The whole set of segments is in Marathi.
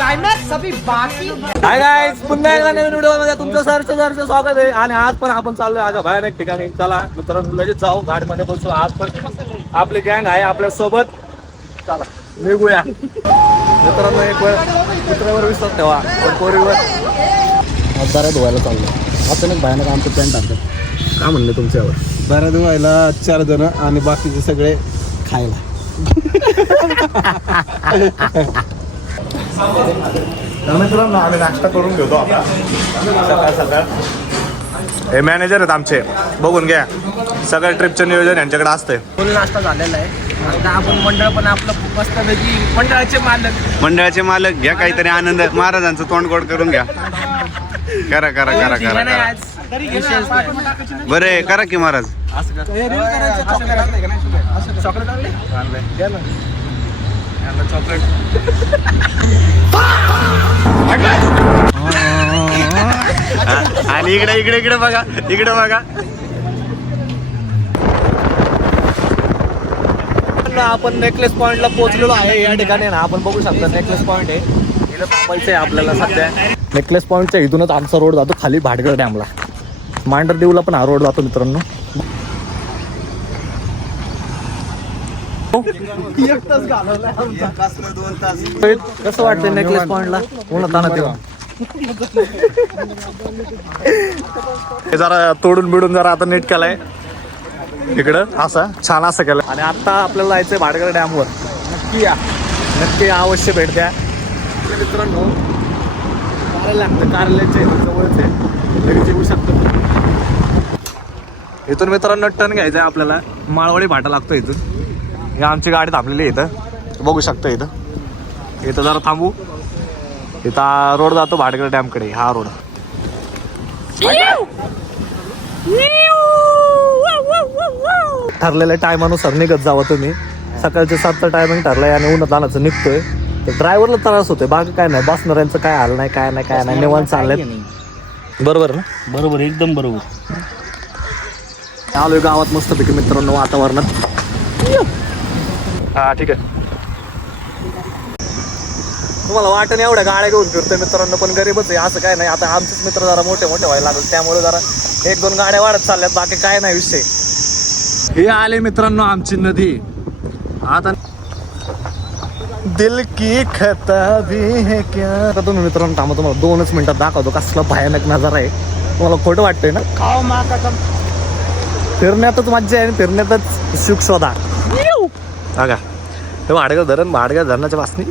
क्लाइमॅक्स अभी बाकी हाय गाइस, पुन्हा एकदा नवीन व्हिडिओ मध्ये तुमचं सरचं स्वागत आहे. आणि आज पण आपण चाललोय आज भयानक ठिकाणी. चला मित्रांनो, लगेच जाऊ गाडीमध्ये बसू. आज पण आपली गँग आहे आपल्या सोबत. चला निघूया मित्रांनो. एक वेळ मित्रावर विश्वास ठेवा, पण पोरीवर बऱ्या धुवायला चाललो. अचानक भयानक आमचं पॅन्ट आणतात. काय म्हणले तुमच्यावर? बऱ्या धुवायला 4 जण आणि बाकीचे सगळे खायला. मित्रांनो आम्ही नाश्ता करून घेतो आता सकाळ सकाळ. हे मॅनेजर आहेत आमचे, बघून घ्या. सगळ्या ट्रिपचं नियोजन यांच्याकडे असतंय. फुल नाश्ता झालेला आहे. आता आपण मंडळ पण आपलं मस्तपैकी मंडळाचे मालक घ्या काहीतरी आनंद. महाराजांचं तोंड गोड करून घ्या. करा करा करा करा करा. बरे करा की महाराज. आणि इकडे इकडे इकडे बघा, इकडे बघा. आपण नेकलेस पॉइंटला पोहोचलेलो आहे. या ठिकाणी ना आपण बघू शकता नेकलेस पॉइंट आहे. इथं थांबायचं आहे आपल्याला सध्या. नेकलेस पॉइंटच्या इथूनच आमचा रोड जातो खाली भाटगळ डॅमला. मांडरदेवला पण हा रोड जातो मित्रांनो. कसं वाटतं नेकलेस पॉइंटला उन्हात तेव्हा? हे जरा तोडून बिडून जरा आता नीट केलाय इकडं, असं छान असं केलं. आणि आता आपल्याला जायचंय भाटगळ डॅमवर. नक्की या, नक्की अवश्य भेट द्या मित्रांनो. लागतं कार्यालयाचे जवळच आहे, लगेच येऊ शकतो. इथून मित्रांनो टर्न घ्यायचं आहे आपल्याला. माळवडी भाटा लागतो इथून. ही आमची गाडी थांबलेली आहे इथं, बघू शकतो. इथं इथं जरा थांबू. इथं रोड जातो भाटगळ डॅमकडे. हा रोड ठरलेल्या टायमानुसार निघत जावं तुम्ही. सकाळच्या 7चा टायमिंग ठरलाय आणि उन्हात आणायचं निघतोय. तर ड्रायव्हरला त्रास होतोय, बाकी काय नाही. बसणाऱ्यांचं काय हाल नाही, काय नाही, काय नाही. निवांत चाललंय. बरोबर ना? बरोबर, एकदम बरोबर. आलोय गावात मस्तपैकी मित्रांनो वातावरणात. हा ठीक आहे. तुम्हाला वाटण एवढ्या गाड्या घेऊन फिरतोय मित्रांनो, पण गरीबच आहे. असं काय नाही. आता आमचेच मित्र जरा मोठे मोठे व्हायला लागले, त्यामुळे जरा 1-2 गाड्या वाढत चालल्यात, बाकी काय नाही विषय. हे आले मित्रांनो आमची नदी. आता दिल की खता भी है क्या. आता तुम्ही मित्रांनो थांबा, तुम्हाला 2च मिनिटात दाखवतो कसला भयानक नजारा आहे. तुम्हाला खोटं वाटतंय ना? फिरण्यातच मज्जा आहे, फिरण्यातच सुख शोधा. बघा हे भाटगळ धरण, भाटगळ धरणाच्या वासनी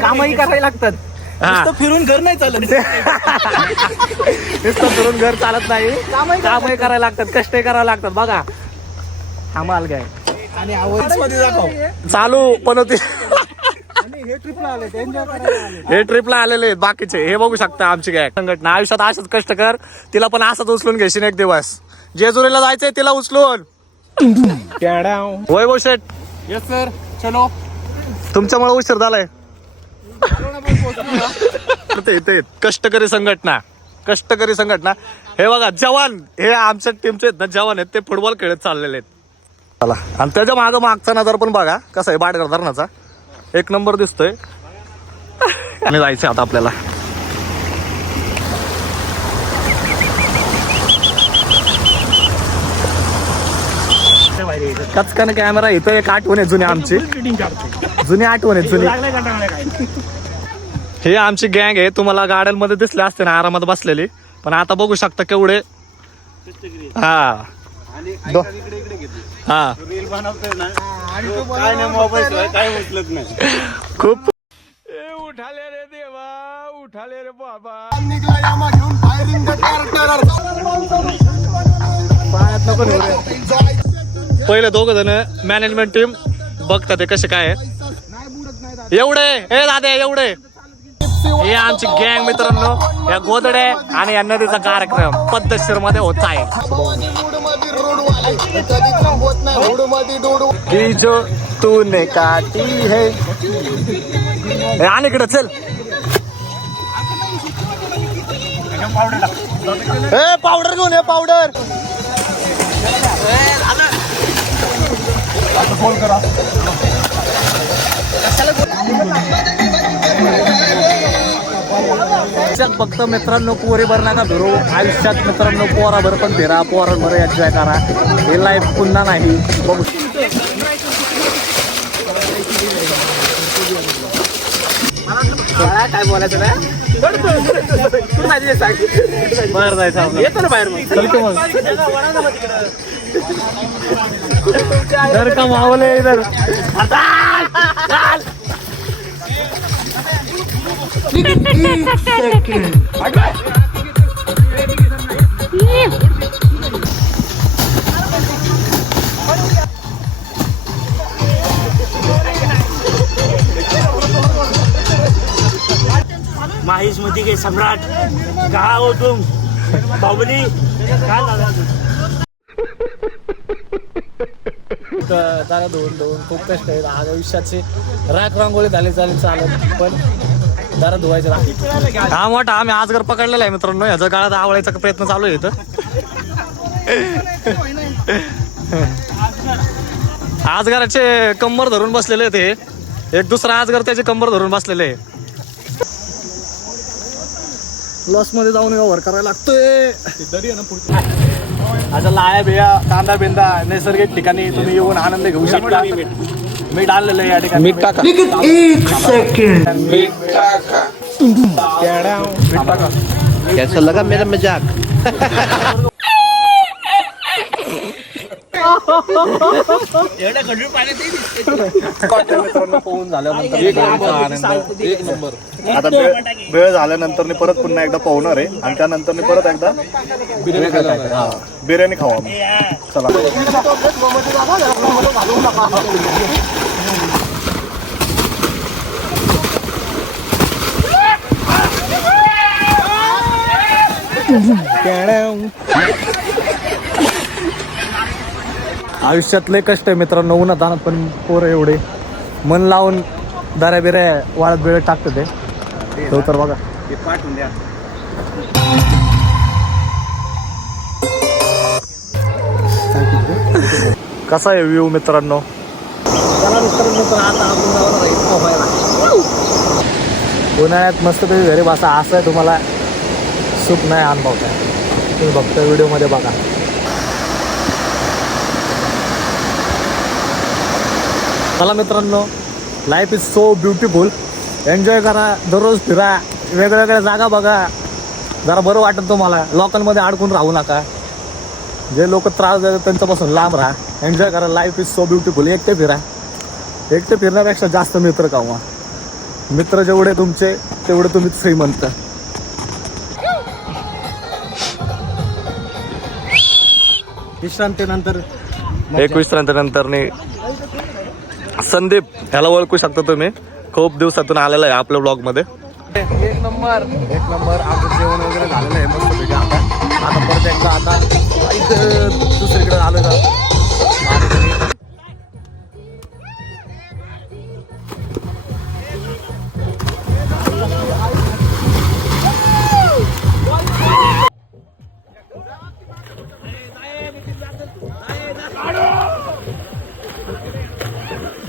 कामही करायला लागतात. फिरून घर नाही चालत. नुसतं फिरून घर चालत नाही, कामही करायला लागतात, कष्टही करायला लागतात. बघा हा माल काय आणि आवाजमध्ये दाखव. चालू पण होते. हे ट्रिपला आले, एन्जॉय करायला. हे ट्रिपला आलेले आहेत बाकीचे. हे बघू शकता आमची काय संघटना. आयुष्यात असंच कष्ट कर, तिला पण असंच उचलून घेशील एक दिवस. जेजुरीला जायचंय तिला उचलून. वैभव शेठ, येस सर, चलो. तुमच्यामुळे उशीर झालाय. इथे कष्टकरी संघटना, कष्टकरी संघटना. हे बघा जवान, हे आमच्या टीमचे आहेत ना जवान आहेत, ते फुटबॉल खेळत चाललेले आहेत. चला, आणि त्याच्या मागचा नजर पण बघा कसा आहे भाटगळ धरणाचा. 1 नंबर दिसतोय. आणि जायचं आता आपल्याला. कचकान कॅमेरा. इथं एक आठवण आहे जुनी आमची, जुनी आठवण आहे जुनी. हे आमची गँग आहे. तुम्हाला गाड्यांमध्ये दिसले असते ना आरामात बसलेली, पण आता बघू शकता केवढे. हा हा रील बनवतोय ना, काय नाही मोबाईल काय उचलत नाही. खूप उठाले रे देवा, उठाले रे बाबा. पायात नको नेऊ रे. पहिले 2 जण मॅनेजमेंट टीम बघतात ते कसे काय आहे. एवढे हे दादा एवढे. हे आमची गँग मित्रांनो. या गोदडे आणि या नदीचा कार्यक्रम पद्धतशीर मध्ये होत आहे. ही जो तूने काटी है. आणि इकडे चल. हे पावडर घेऊन ये, पावडर. फोन करा. फक्त मित्रांनो पोरी भर नका फिरू आयुष्यात मित्रांनो पोराभर पण फिरा पोरांभर एन्जॉय करा हे लाईफ पुन्हा नाही बघू काय बोलायचं ना बाहेर जायचं येतो ना बाहेर मग चल की मग इधर का माहौल है इधर माहिश मध्ये के सम्राट कहा हो तुम बाहुबली काय झालं जरा धुवून खूप कष्ट आहेत आज आयुष्याचे राख रांगोळी झाले चालत पण जरा धुवायचं हा मोठा आम्ही आजगर पकडलेला आहे मित्रांनो ह्याच्या काळात आवळायचा प्रयत्न चालू आहे इथं आजगराचे कंबर धरून बसलेले ते एक दुसरा आजगर त्याचे कंबर धरून बसलेले आहे लॉस मध्ये जाऊन व्यवहार करायला लागतोय आता लाया बिया कांदा बिंदा नैसर्गिक ठिकाणी तुम्ही येऊन आनंद घेऊ शकता मीठ आणलेलं आहे या ठिकाणी मीठ टाका कैसा लगा मेरा मजाक पोहून झाल्यानंतर एक नंबर आता वेळ झाल्यानंतर परत पुन्हा एकदा पाहुणार आहे आणि त्यानंतर परत एकदा बिर्याणी खाऊ आम्ही चला आयुष्यात लय कष्ट आहे मित्रांनो उन्हात आणत पण पोरं एवढे मन लावून दाऱ्या बिऱ्या वाळत बिळत टाकतं ते तो तर बघा पाठवून द्या कसा आहे व्ह्यू मित्रांनो चला मित्रांनो पण आता आपण जाणार आहे पोहायला. उन्हाळ्यात मस्त तुम्ही घरी बसा असं आहे तुम्हाला सुख नाही अनुभवता तुम्ही फक्त व्हिडिओमध्ये बघा चला मित्रांनो life is so beautiful enjoy करा दररोज फिरा वेगवेगळ्या जागा बघा जरा बरं वाटतं तुम्हाला लोकांमध्ये अडकून राहू नका जे लोक त्रास देतात त्यांच्यापासून लांब राहा एन्जॉय करा लाईफ इज सो ब्युटिफुल एकटे फिरा एकटे फिरण्यापेक्षा जास्त मित्र कमवा मित्र जेवढे तुमचे तेवढे तुम्ही श्रीमंत विश्रांतीनंतर एक विश्रांतीनंतर संदीप ह्याला ओळखू शकता तुम्ही खूप दिवसातून आलेला आहे आपल्या ब्लॉगमध्ये एक नंबर आमचं जेवण वगैरे झालेलं आहे मस्त आता परत एकदा आता इथं दुसरीकडे आलं का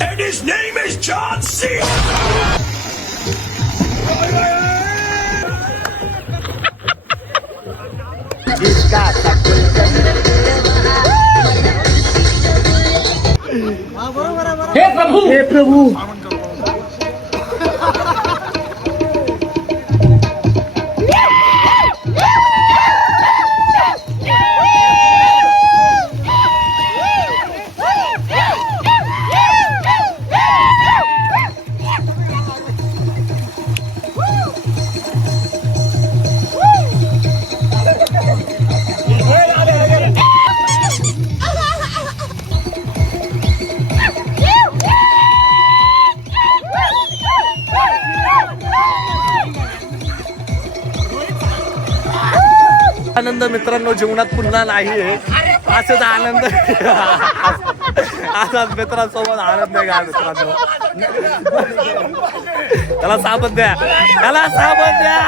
And his name is John C. हे प्रभू आनंद मित्रांनो जीवनात पुन्हा नाही आहे असेच आनंद असाच मित्रांसोबत आनंद घ्या मित्रांनो त्याला साबत द्या त्याला साबत द्या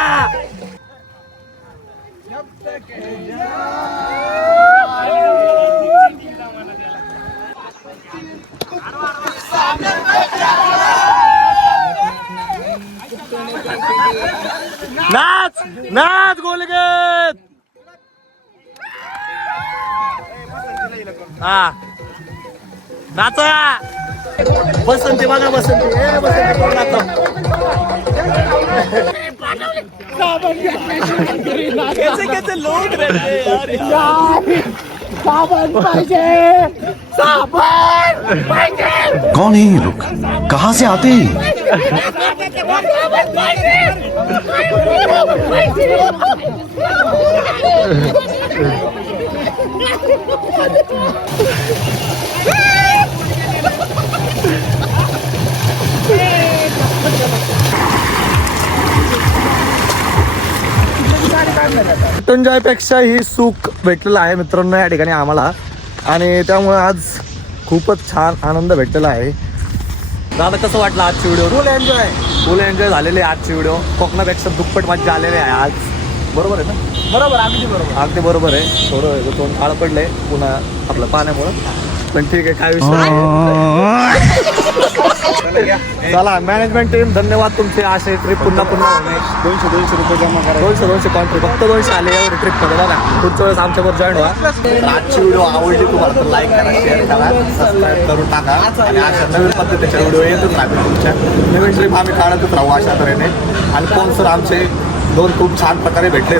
नाच नाच गोलगत. हा नाचा. बसंती बघा बसंती. बसंती कोण नाचव. लोट रे कौन है ये लोग, कहाँ से आते हैं? मृत्युंजय पेक्षा ही सुख भेटलेलं आहे मित्रांनो या ठिकाणी आम्हाला. आणि त्यामुळे आज खूपच छान आनंद भेटलेला आहे. दादा कसं वाटलं आजची व्हिडिओ? फुल एन्जॉय झालेली आहे आजची व्हिडिओ. कोकणापेक्षा दुप्पट मज्जा आलेली आहे आज. बरोबर आहे ना? बरोबर, अगदी बरोबर. अगदी बरोबर आहे. थोडं तोंड काळं पडलंय पुन्हा आपलं पाण्यामुळं, पण ठीक आहे काय विषय नाही. चला मॅनेजमेंट टीम धन्यवाद तुमचे. असे ट्रिप पुन्हा पुन्हा होणे. 200 रुपये जमा करा. 200 कॉन्ट्री फक्त 200 आले यावर ट्रिप मध्ये बघा. पुढच्या वेळेस आमच्याबरोबर जॉईन व्हा. आजची व्हिडिओ आवडली तुम्हाला तर लाईक करा, शेअर करा, सबस्क्राईब करून टाका. आणि अशा नवीन पद्धतीच्या व्हिडिओ येतच राहतील तुमच्या. नवीन ट्रिप आम्ही काढतच राहू अशा तऱ्हेने. आणि स्पॉन्सर आमचे 2 खूप छान प्रकारे भेटले.